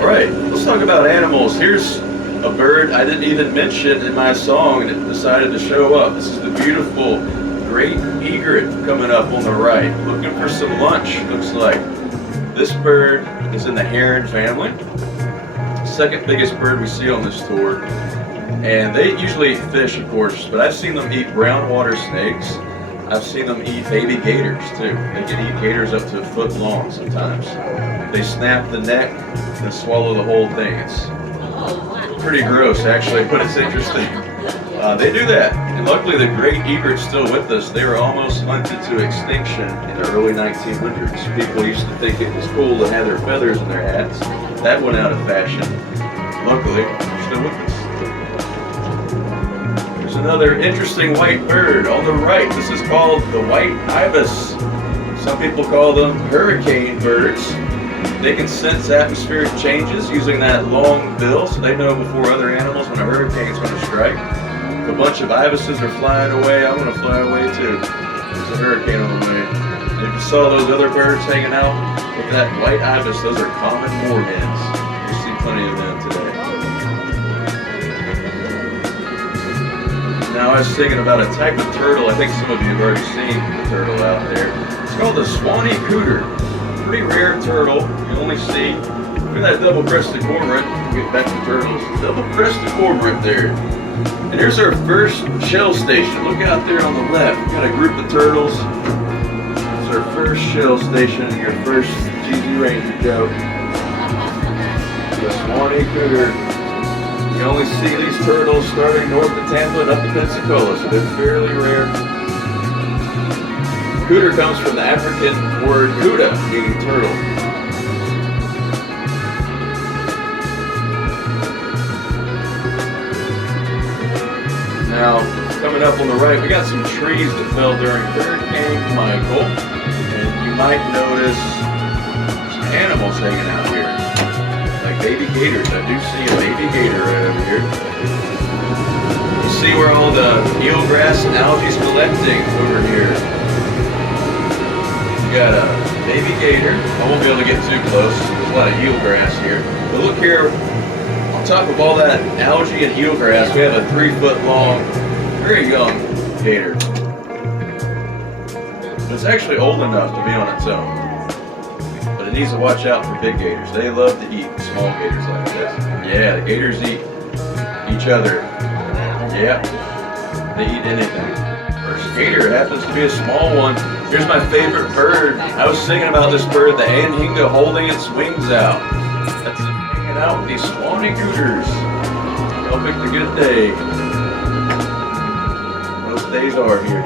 Right, let's talk about animals. Here's a bird I didn't even mention in my song and it decided to show up. This is the beautiful great egret coming up on the right, looking for some lunch, looks like. This bird is in the heron family. Second biggest bird we see on this tour. And they usually eat fish, of course, but I've seen them eat brown water snakes. I've seen them eat baby gators, too. They can eat gators up to a foot long sometimes. They snap the neck and swallow the whole thing. It's pretty gross, actually, but it's interesting. They do that. And luckily, the great egret's still with us. They were almost hunted to extinction in the early 1900s. People used to think it was cool to have their feathers in their hats. That went out of fashion. Luckily, they're still with us. There's another interesting white bird on the right. This is called the white ibis. Some people call them hurricane birds. They can sense atmospheric changes using that long bill, so they know before other animals when a hurricane's going to strike. If a bunch of ibises are flying away, I'm going to fly away too. There's a hurricane on the way. And if you saw those other birds hanging out with that white ibis, those are common moorhens. You see plenty of them today. Now I was thinking about a type of turtle. I think some of you have already seen the turtle out there. It's called the Swanee cooter. Pretty rare turtle. You only see, look at that double-crested cormorant. We'll get back to turtles. Double-crested cormorant there. And here's our first shell station. Look out there on the left. We've got a group of turtles. It's our first shell station. Your first GG Ranger joke. The Swanee cooter. You only see these turtles starting north of Tampa and up to Pensacola, so they're fairly rare. Cooter comes from the African word kuda, meaning turtle. Now, coming up on the right, we got some trees that fell during Hurricane Michael, and you might notice some animals hanging out here. Like baby gators. I do see a baby gator right over here. You see where all the eelgrass and algae's collecting over here. You got a baby gator. I won't be able to get too close. There's a lot of eelgrass here. But look here, on top of all that algae and eelgrass, we have a 3-foot long, very young gator. It's actually old enough to be on its own. But it needs to watch out for big gators. They love to eat small gators like this. Yeah, the gators eat each other. Yeah, they eat anything. First gator happens to be a small one. Here's my favorite bird. I was singing about this bird, the anhinga, holding its wings out. That's it, hanging out with these Swanee cooters. Y'all picked a good day. Most days are here.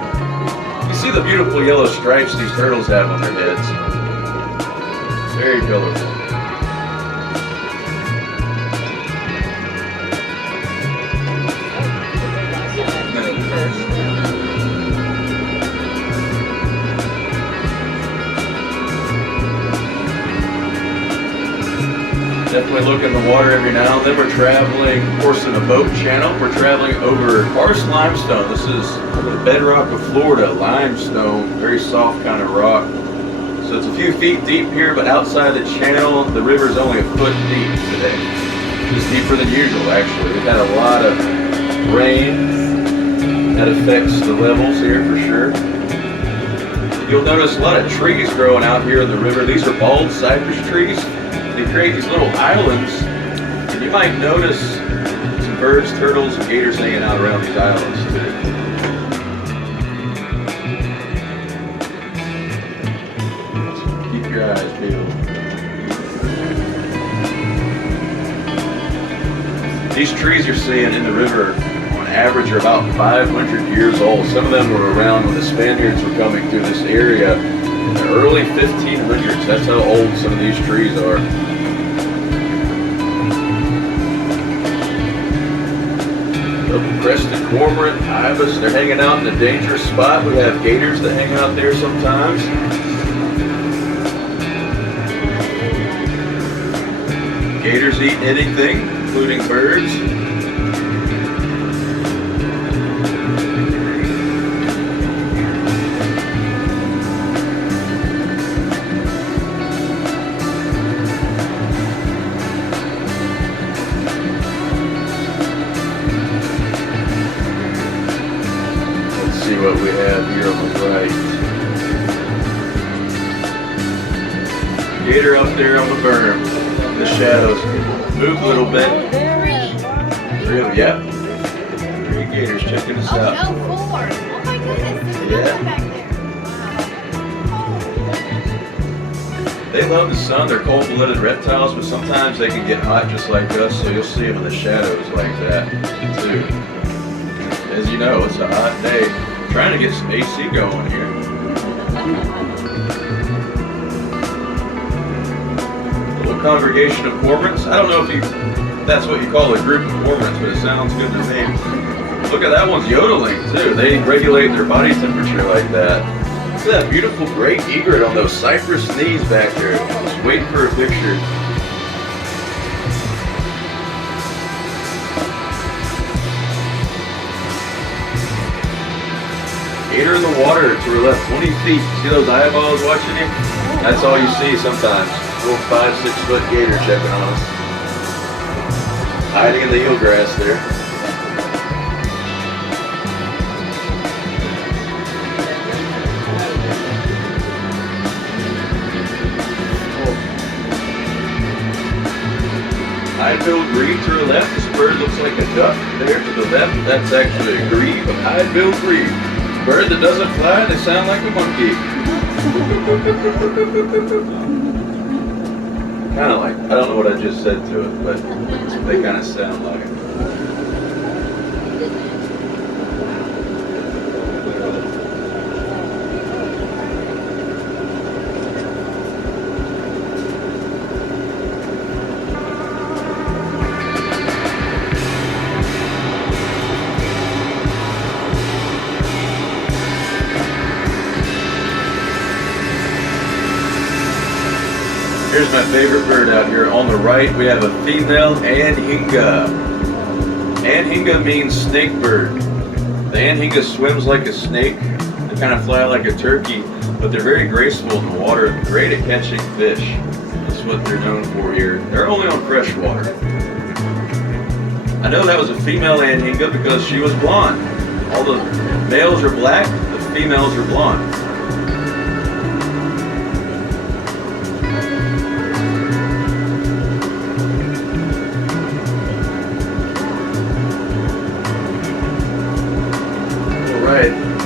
You see the beautiful yellow stripes these turtles have on their heads. Very colorful. Definitely look in the water every now and then. We're traveling, of course, in a boat channel. We're traveling over karst limestone. This is the bedrock of Florida, limestone, very soft kind of rock. So it's a few feet deep here, but outside the channel, the river is only a foot deep today. It's deeper than usual, actually. We've had a lot of rain. That affects the levels here for sure. You'll notice a lot of trees growing out here in the river. These are bald cypress trees. They create these little islands, and you might notice some birds, turtles, and gators hanging out around these islands too. Keep your eyes peeled. These trees you're seeing in the river, on average, are about 500 years old. Some of them were around when the Spaniards were coming through this area in the early 1500s. That's how old some of these trees are. Double-crested cormorant, ibis, they're hanging out in a dangerous spot. We have gators that hang out there sometimes. Gators eat anything, including birds. right. Gator up there on the berm, in the shadows. Move a little bit. Three, yep. 3 gators checking us out. Oh, no, 4. Oh my goodness, there's Yeah. another back there. They love the sun. They're cold-blooded reptiles, but sometimes they can get hot just like us, so you'll see them in the shadows like that, too. As you know, it's a hot day. I'm trying to get some AC going here. A little congregation of cormorants. I don't know if that's what you call a group of cormorants, but it sounds good to me. Look at that one's yodeling, too. They regulate their body temperature like that. Look at that beautiful great egret on those cypress knees back there. Just waiting for a picture. Gator in the water to her left, 20 feet. See those eyeballs watching you? That's all you see sometimes. Little 5-6 foot gator checking on us. Hiding in the eelgrass there. High-billed grebe to her left. This bird looks like a duck there to the left. That's actually a grebe, a high-billed grebe. Bird that doesn't fly, they sound like a monkey. Kind of like, I don't know what I just said to it, but they kind of sound like it. Here's my favorite bird out here. On the right, we have a female anhinga. Anhinga means snake bird. The anhinga swims like a snake. They kind of fly like a turkey, but they're very graceful in the water and great at catching fish. That's what they're known for here. They're only on fresh water. I know that was a female anhinga because she was blonde. All the males are black, the females are blonde.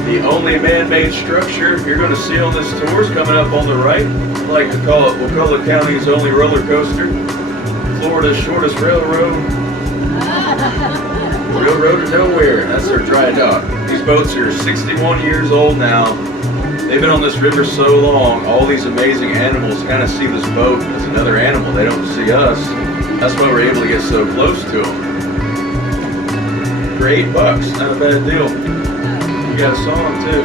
The only man-made structure you're going to see on this tour is coming up on the right. I like to call it Wakulla County's only roller coaster. Florida's shortest railroad. Railroad to nowhere. That's their dry dock. These boats are 61 years old now. They've been on this river so long, all these amazing animals kind of see this boat as another animal. They don't see us. That's why we're able to get so close to them. For $8, not a bad deal. You got a song too.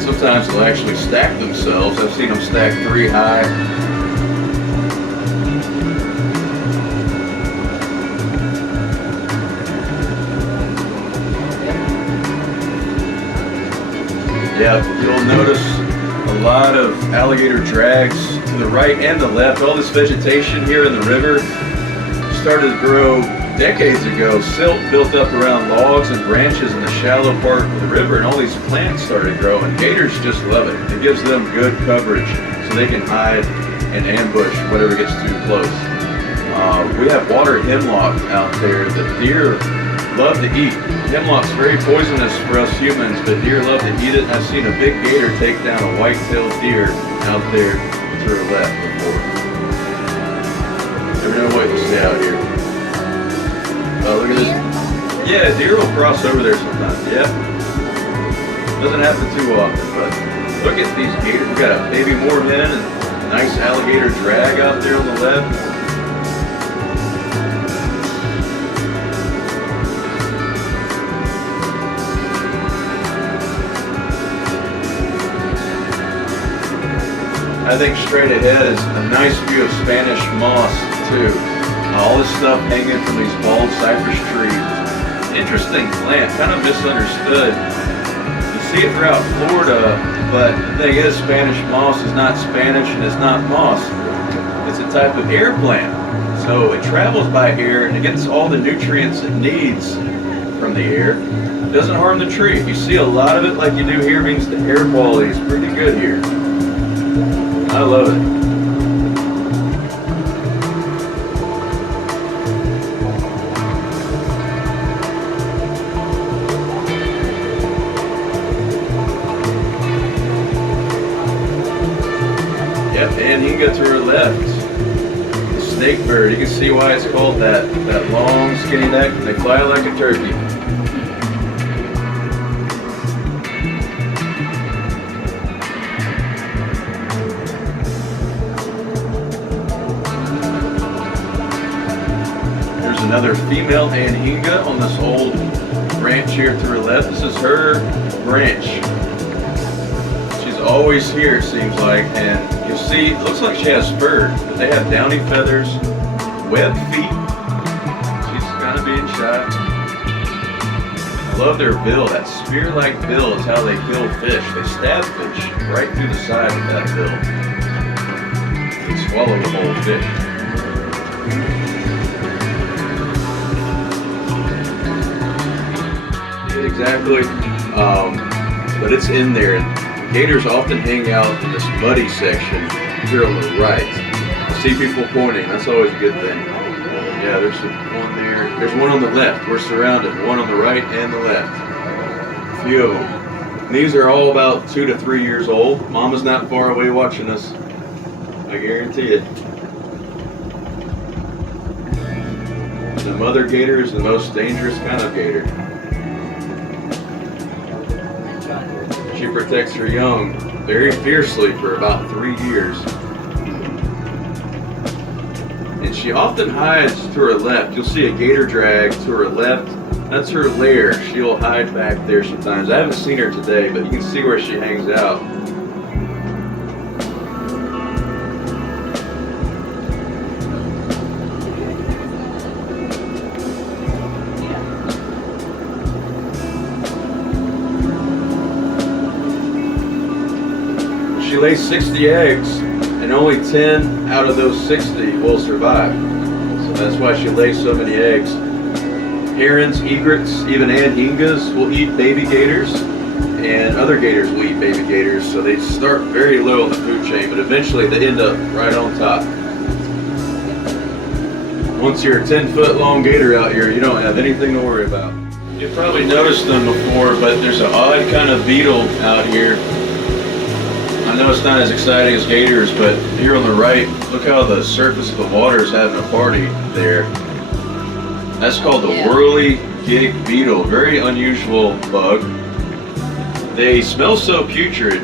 Sometimes they'll actually stack themselves. I've seen them stack 3 high. Yeah, you'll notice a lot of alligator drags to the right and the left. All this vegetation here in the river started to grow decades ago. Silt built up around logs and branches in the shallow part of the river, and all these plants started growing. Gators just love it. It gives them good coverage so they can hide and ambush whatever gets too close. We have water hemlock out there that deer love to eat. Hemlock's very poisonous for us humans, but deer love to eat it. I've seen a big gator take down a white-tailed deer out there to her left before. Never know what you see out here. Oh, look at this. Yeah, deer will cross over there sometimes. Yeah. Doesn't happen too often, but look at these gators. We got a baby moorhen and a nice alligator drag out there on the left. I I think straight ahead is a nice view of Spanish moss too. All this stuff hanging from these bald cypress trees. Interesting plant, kind of misunderstood. You see it throughout Florida, but the thing is, Spanish moss is not Spanish and it's not moss. It's a type of air plant. So it travels by air and it gets all the nutrients it needs from the air. It doesn't harm the tree. If you see a lot of it like you do here, means the air quality is pretty good here. I love it. Yep, and you can go to her left. The snake bird. You can see why it's called that. That long, skinny neck. They fly like a turkey. There's another female anhinga on this old branch here to her left. This is her branch. Always here, it seems like, and you'll see it looks like she has spurs, but they have downy feathers, webbed feet. She's kind of being shy. I love their bill. That spear-like bill is how they kill fish. They stab fish right through the side with that bill. They swallow the whole fish. Exactly, but it's in there. Gators often hang out in this muddy section here on the right. I see people pointing, that's always a good thing. Yeah, there's one there. There's one on the left. We're surrounded. One on the right and the left. A few of them. And these are all about 2 to 3 years old. Mama's not far away watching us. I guarantee it. The mother gator is the most dangerous kind of gator. She protects her young very fiercely for about 3 years. And she often hides to her left. You'll see a gator drag to her left. That's her lair. She'll hide back there sometimes. I haven't seen her today, but you can see where she hangs out. She lays 60 eggs, and only 10 out of those 60 will survive. So that's why she lays so many eggs. Herons, egrets, even anhingas will eat baby gators, and other gators will eat baby gators. So they start very low on the food chain, but eventually they end up right on top. Once you're a 10-foot long gator out here, you don't have anything to worry about. You've probably noticed them before, but there's an odd kind of beetle out here. I know it's not as exciting as gators, but here on the right, look how the surface of the water is having a party there. That's called the whirligig beetle. Very unusual bug. They smell so putrid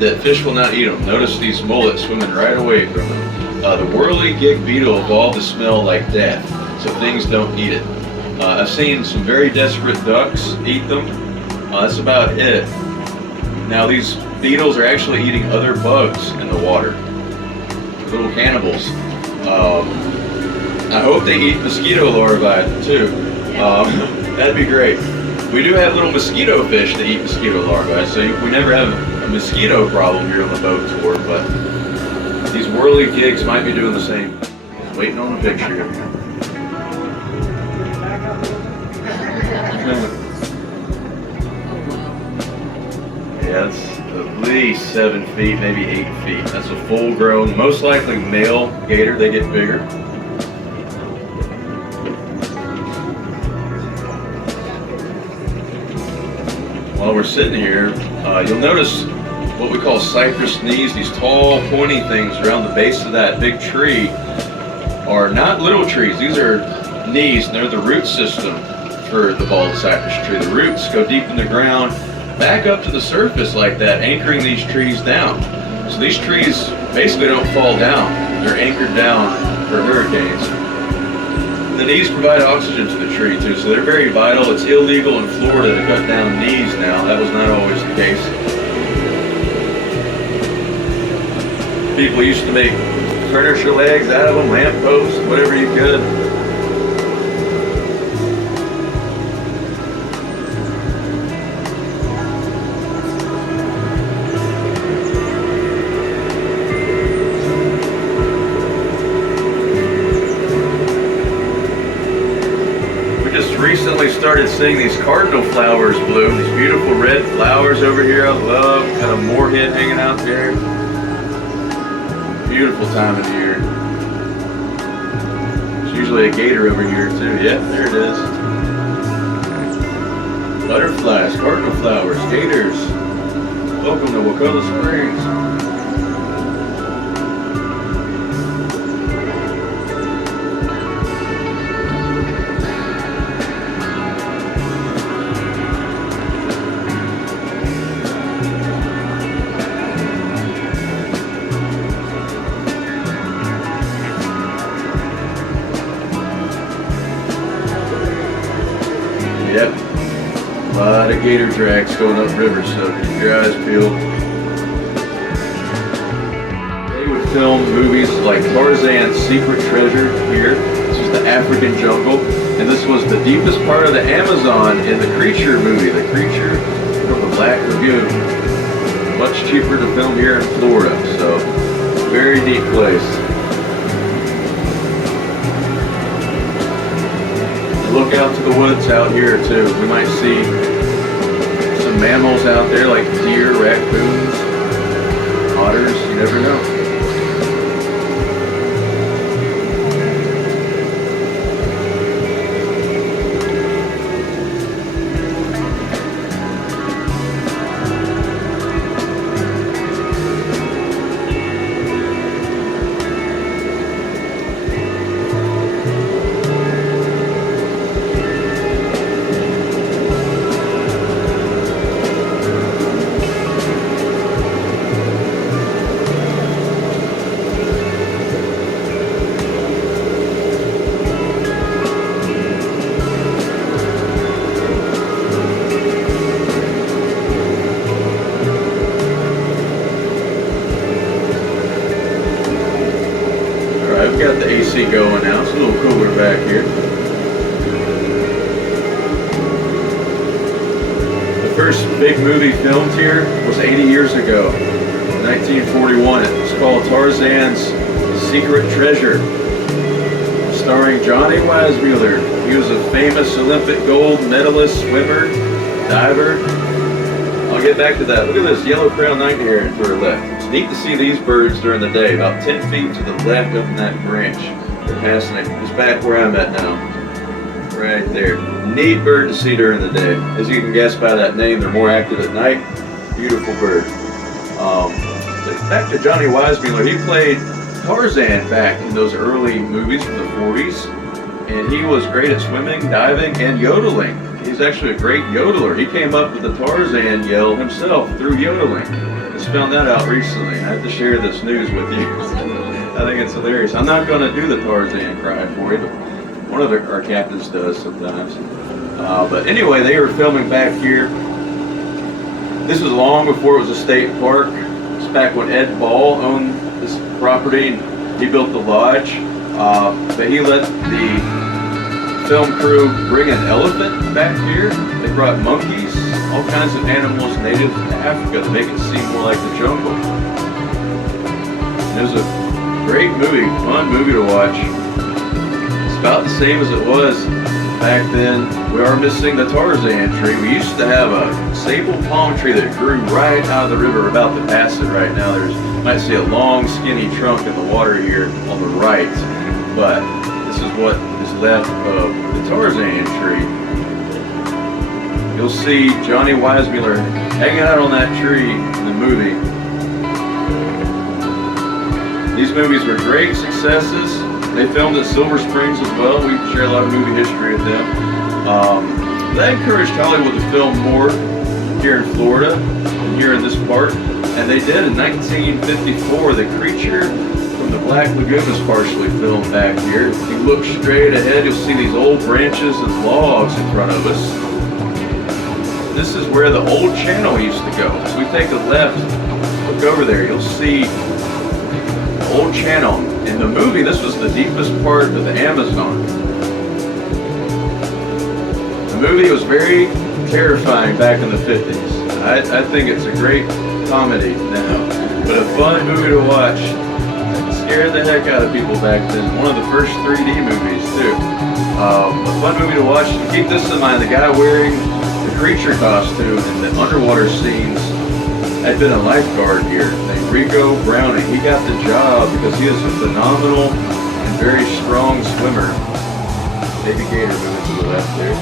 that fish will not eat them. Notice these mullets swimming right away from them. The whirligig beetle evolved to smell like death, so things don't eat it. I've seen some very desperate ducks eat them. That's about it. Now these beetles are actually eating other bugs in the water. Little cannibals. I hope they eat mosquito larvae too. That'd be great. We do have little mosquito fish that eat mosquito larvae, so we never have a mosquito problem here on the boat tour, but these whirligigs might be doing the same. Just waiting on a picture. Yeah, it's at least 7 feet, maybe 8 feet. That's a full-grown, most likely male gator. They get bigger. While we're sitting here, you'll notice what we call cypress knees. These tall, pointy things around the base of that big tree are not little trees. These are knees, and they're the root system for the bald cypress tree. The roots go deep in the ground, back up to the surface like that, anchoring these trees down. So these trees basically don't fall down. They're anchored down for hurricanes. The knees provide oxygen to the tree too, so they're very vital. It's illegal in Florida to cut down knees now. That was not always the case. People used to make furniture legs out of them, lampposts, whatever you could. Recently started seeing these cardinal flowers bloom, these beautiful red flowers over here. I love, got a moorhead hanging out there. Beautiful time of the year. There's usually a gator over here too. Yep, there it is. Butterflies, cardinal flowers, gators. Welcome to Wakulla Springs. Yep, a lot of gator tracks going up river, so keep your eyes peeled. They would film movies like Tarzan's Secret Treasure here. This is the African jungle, and this was the deepest part of the Amazon in the Creature movie, The Creature from the Black Lagoon. Much cheaper to film here in Florida, so very deep place. Look out to the woods out here too. We might see some mammals out there like deer, raccoons, otters, you never know. I've got the AC going now. It's a little cooler back here. The first big movie filmed here was 80 years ago, 1941. It was called Tarzan's Secret Treasure, starring Johnny Weissmuller. He was a famous Olympic gold medalist, swimmer, diver. I'll get back to that. Look at this yellow-crowned night heron to our left. It's neat to see these birds during the day, about 10 feet to the left of that branch. They're passing it just back where I'm at now. Right there. Neat bird to see during the day. As you can guess by that name, they're more active at night. Beautiful bird. Back to Johnny Weissmuller. He played Tarzan back in those early movies from the 40s. And he was great at swimming, diving, and yodeling. He's actually a great yodeler. He came up with the Tarzan yell himself through yodeling. Just found that out recently. I have to share this news with you. I think it's hilarious. I'm not going to do the Tarzan cry for you, but one of our captains does sometimes. But anyway, they were filming back here. This was long before it was a state park. It's back when Ed Ball owned this property and he built the lodge. But he let the film crew bring an elephant back here. They brought monkeys, all kinds of animals native to Africa to make it seem more like the jungle. And it was a great movie, fun movie to watch. It's about the same as it was back then. We are missing the Tarzan tree. We used to have a sable palm tree that grew right out of the river. We're about to pass it right now. You might see a long skinny trunk in the water here on the right. But this is what is left of the Tarzan tree. You'll see Johnny Weissmuller hanging out on that tree in the movie. These movies were great successes. They filmed at Silver Springs as well. We share a lot of movie history with them. That encouraged Hollywood to film more here in Florida and here in this park. And they did in 1954. The Creature from the Black Lagoon was partially filmed back here. If you look straight ahead, you'll see these old branches and logs in front of us. This is where the old channel used to go. So we take a left, look over there, you'll see old channel. In the movie, this was the deepest part of the Amazon. The movie was very terrifying back in the 50s. I think it's a great comedy now, but a fun movie to watch. It scared the heck out of people back then. One of the first 3D movies, too. A fun movie to watch. Keep this in mind, the guy wearing the creature costume in the underwater scenes had been a lifeguard here named Rico Browning. He got the job because he is a phenomenal and very strong swimmer. Baby gator moving to the left there.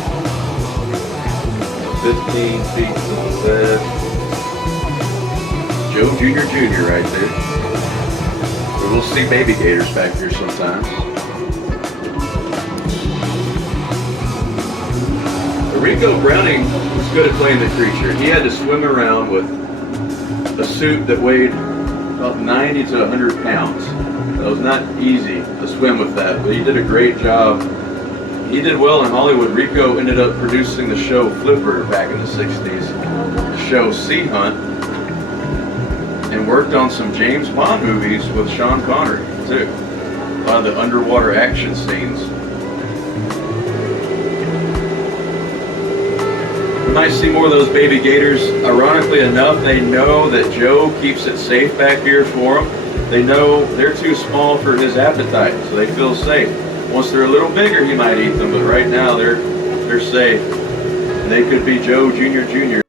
15 feet to the left. Joe Jr. right there. But we'll see baby gators back here sometimes. Rico Browning was good at playing the creature. He had to swim around with a suit that weighed about 90 to 100 pounds. It was not easy to swim with that, but he did a great job. He did well in Hollywood. Rico ended up producing the show Flipper back in the 60s, the show Sea Hunt, and worked on some James Bond movies with Sean Connery, too. A lot of the underwater action scenes. We might see more of those baby gators. Ironically enough, they know that Joe keeps it safe back here for them. They know they're too small for his appetite, so they feel safe. Once they're a little bigger, he might eat them, but right now they're safe. And they could be Joe Jr.